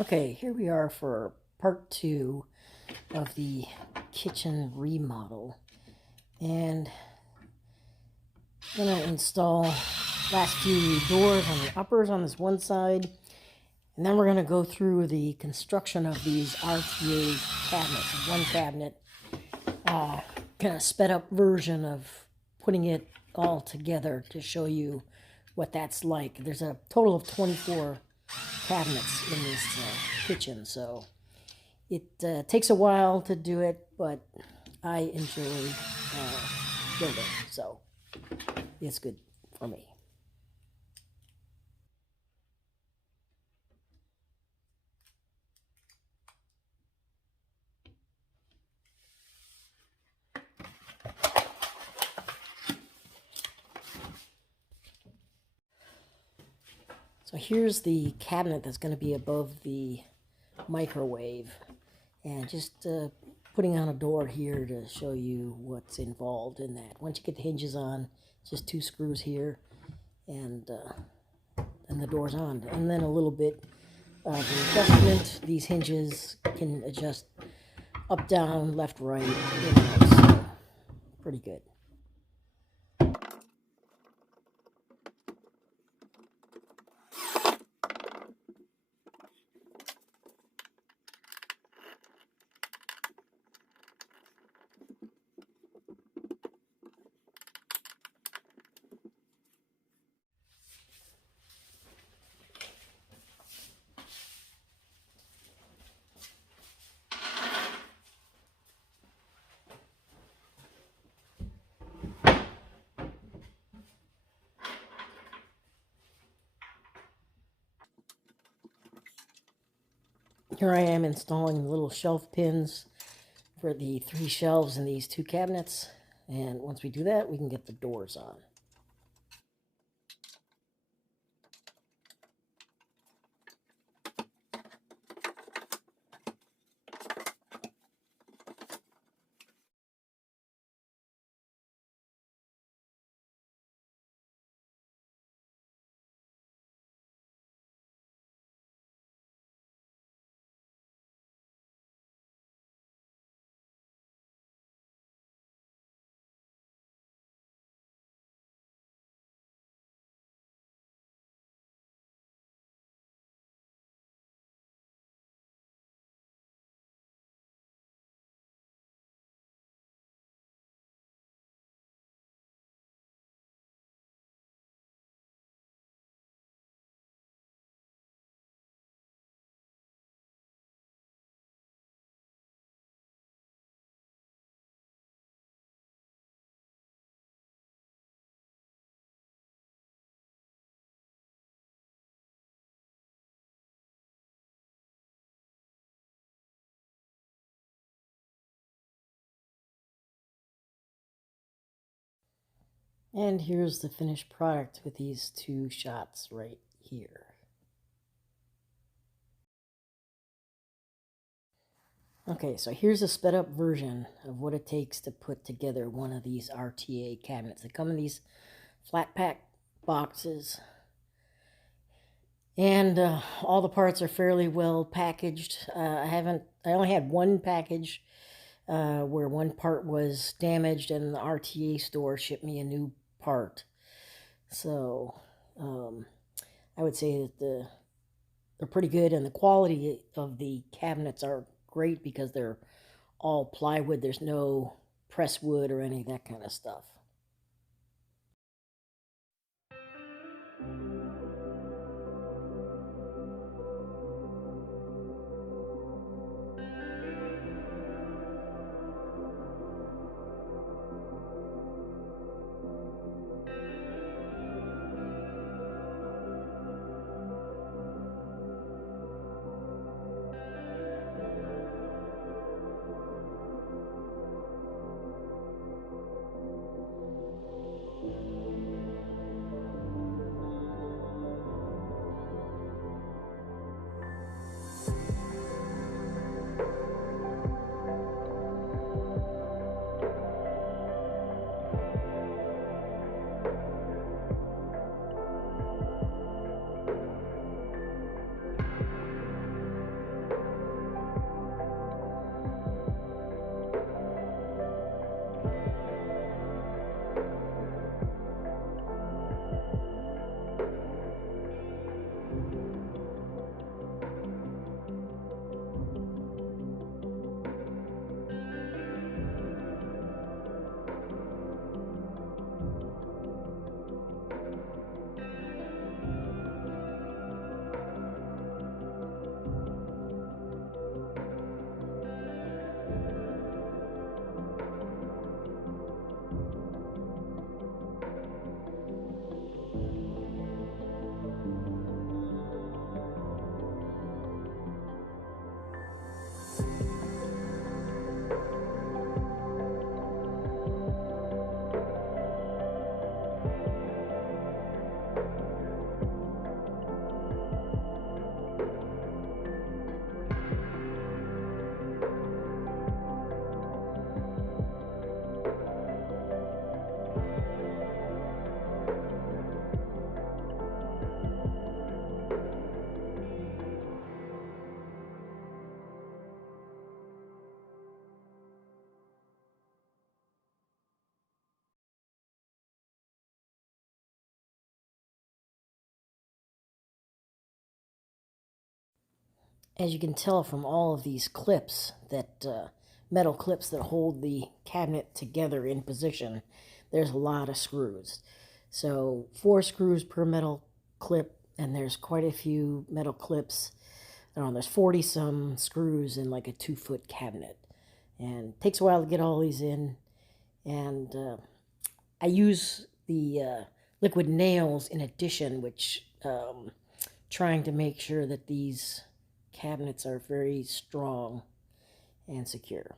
Okay, here we are for part 2 of the kitchen remodel. And I'm going to install last few doors on the uppers on this one side. And then we're going to go through the construction of these RTA cabinets. One cabinet, kind of sped up version of putting it all together to show you what that's like. There's a total of 24 cabinets in this kitchen, so it takes a while to do it, but I enjoy building, so it's good for me. So here's the cabinet that's going to be above the microwave, and just putting on a door here to show you what's involved in that. Once you get the hinges on, just 2 screws here, and the door's on. And then a little bit of adjustment. These hinges can adjust up, down, left, right, in and out, so pretty good. Here I am installing the little shelf pins for the 3 shelves in these 2 cabinets. And once we do that, we can get the doors on. And here's the finished product with these 2 shots right here. Okay, so here's a sped up version of what it takes to put together one of these RTA cabinets. They come in these flat pack boxes, and all the parts are fairly well packaged. I only had one package where one part was damaged, and the RTA store shipped me a new part. So I would say that they're pretty good, and the quality of the cabinets are great because they're all plywood. There's no press wood or any of that kind of stuff. as you can tell from all of these clips, that metal clips that hold the cabinet together in position, there's a lot of screws. So 4 screws per metal clip, and there's quite a few metal clips. I don't know, there's 40 some screws in like a 2-foot cabinet, and it takes a while to get all these in. And I use the liquid nails in addition, which trying to make sure that these cabinets are very strong and secure.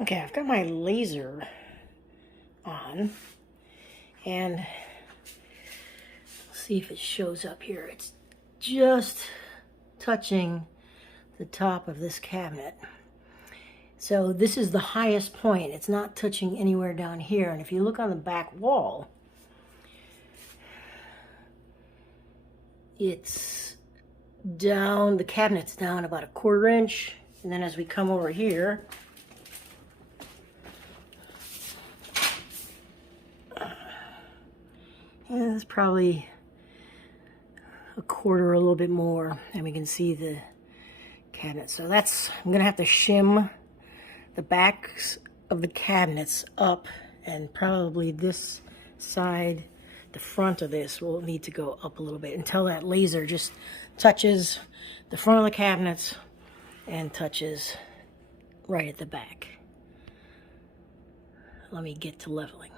Okay, I've got my laser on, and let's see if it shows up here. It's just touching the top of this cabinet. So this is the highest point. It's not touching anywhere down here. And if you look on the back wall, it's down, the cabinet's down about 1/4 inch. And then as we come over here, yeah, it's probably 1/4, a little bit more, and we can see the cabinet. So that's, I'm gonna have to shim the backs of the cabinets up, and probably this side, the front of this will need to go up a little bit until that laser just touches the front of the cabinets and touches right at the back. Let me get to leveling.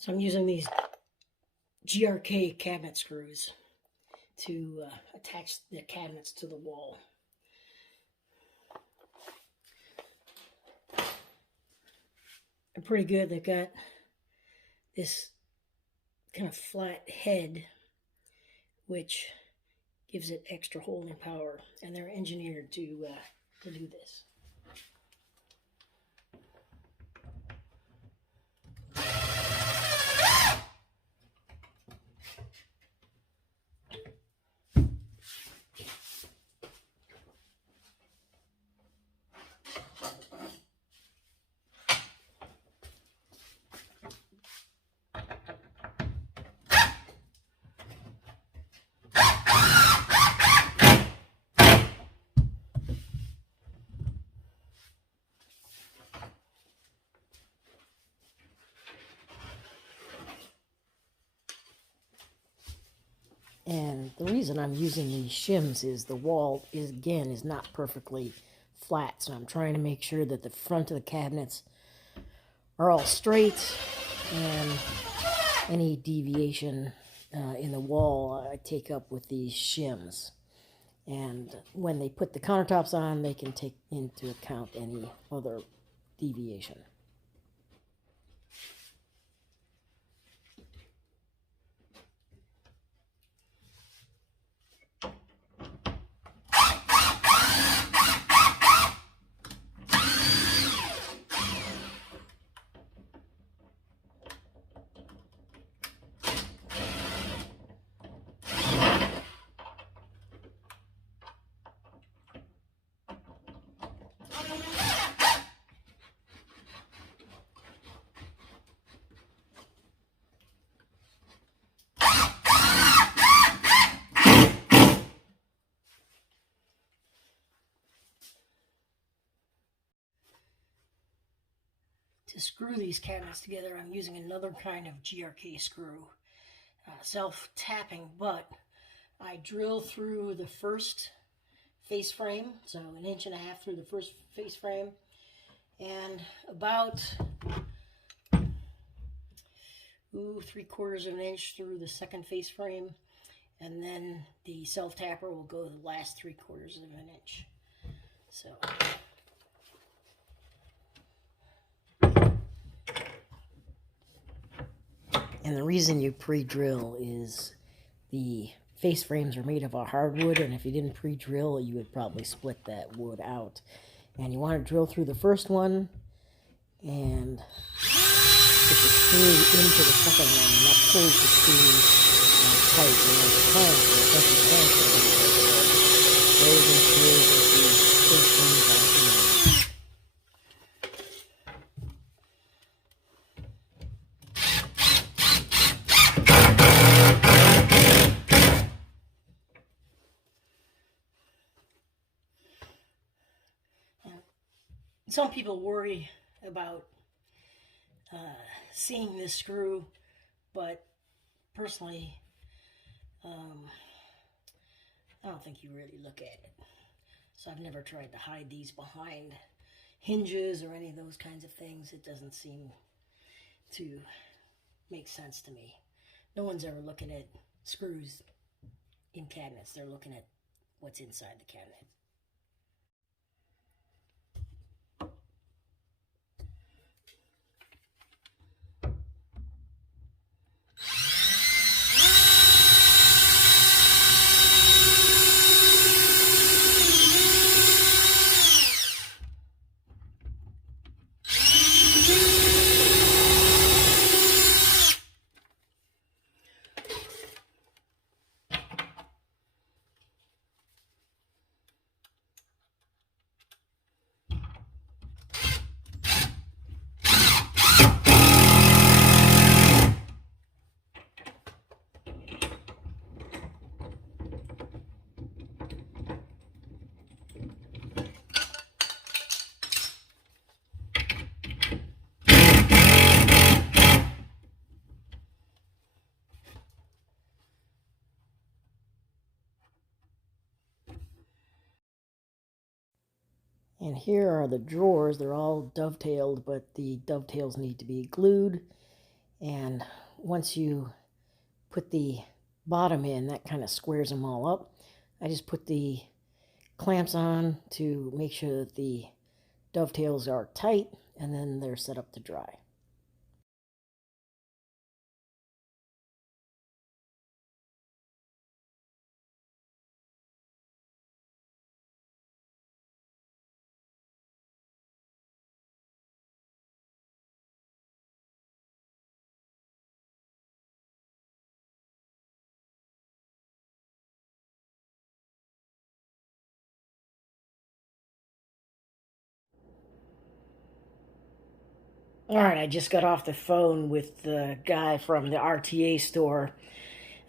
So I'm using these GRK cabinet screws to attach the cabinets to the wall. They're pretty good. They've got this kind of flat head, which gives it extra holding power, and they're engineered to do this. And the reason I'm using these shims is the wall is not perfectly flat, so I'm trying to make sure that the front of the cabinets are all straight, and any deviation in the wall I take up with these shims. And when they put the countertops on, they can take into account any other deviation. To screw these cabinets together, I'm using another kind of GRK screw, self-tapping, but I drill through the first face frame, so 1.5 inches through the first face frame, and about 3/4 of an inch through the second face frame, and then the self-tapper will go the last 3/4 of an inch. So and the reason you pre-drill is the face frames are made of a hardwood, and if you didn't pre-drill, you would probably split that wood out. And you want to drill through the first one and put the screw into the second one, and that pulls the screw tight. And those clamps, the essential clamps, those ensure that the face frames are in. Some people worry about seeing this screw, but personally, I don't think you really look at it. So I've never tried to hide these behind hinges or any of those kinds of things. It doesn't seem to make sense to me. No one's ever looking at screws in cabinets. They're looking at what's inside the cabinet. And here are the drawers. They're all dovetailed, but the dovetails need to be glued. And once you put the bottom in, that kind of squares them all up. I just put the clamps on to make sure that the dovetails are tight, and then they're set up to dry. All right, I just got off the phone with the guy from the RTA store.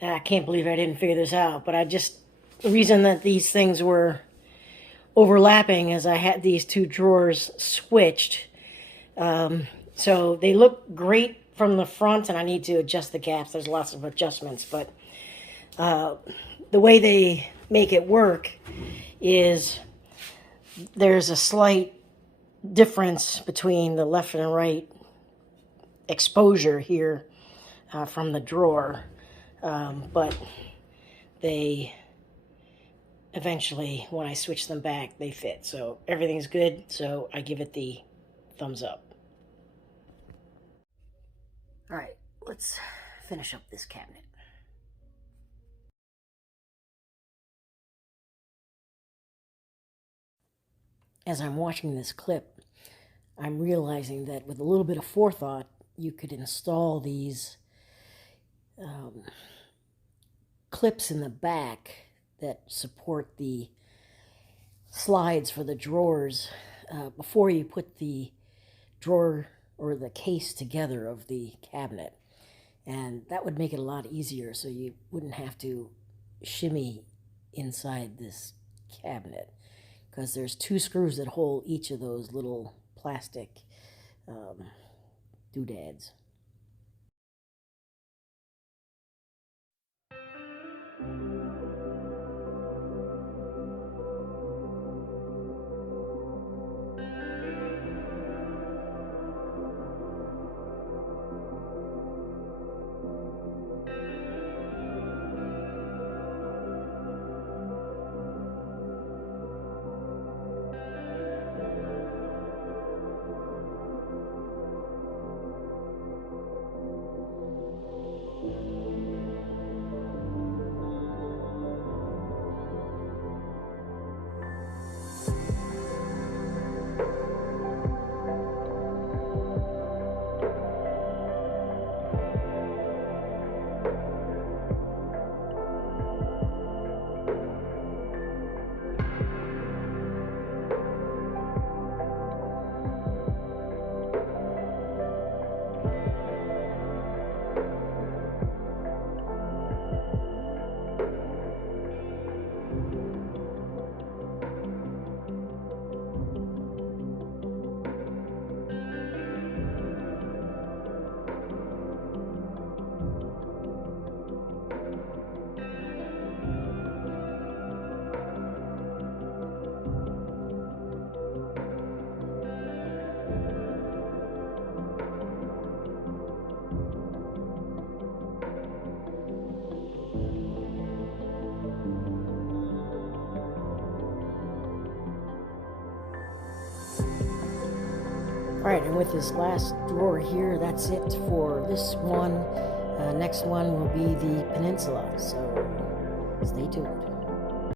I can't believe I didn't figure this out, but the reason that these things were overlapping is I had these two drawers switched. So they look great from the front, and I need to adjust the gaps. There's lots of adjustments, but the way they make it work is there's a slight difference between the left and right exposure here from the drawer, but they eventually, when I switch them back, they fit. So everything's good, so I give it the thumbs up. All right, let's finish up this cabinet. As I'm watching this clip, I'm realizing that with a little bit of forethought, you could install these clips in the back that support the slides for the drawers before you put the drawer or the case together of the cabinet. And that would make it a lot easier, so you wouldn't have to shimmy inside this cabinet, because there's two screws that hold each of those little plastic doodads. Alright, and with this last drawer here, that's it for this one. Next one will be the Peninsula, so stay tuned.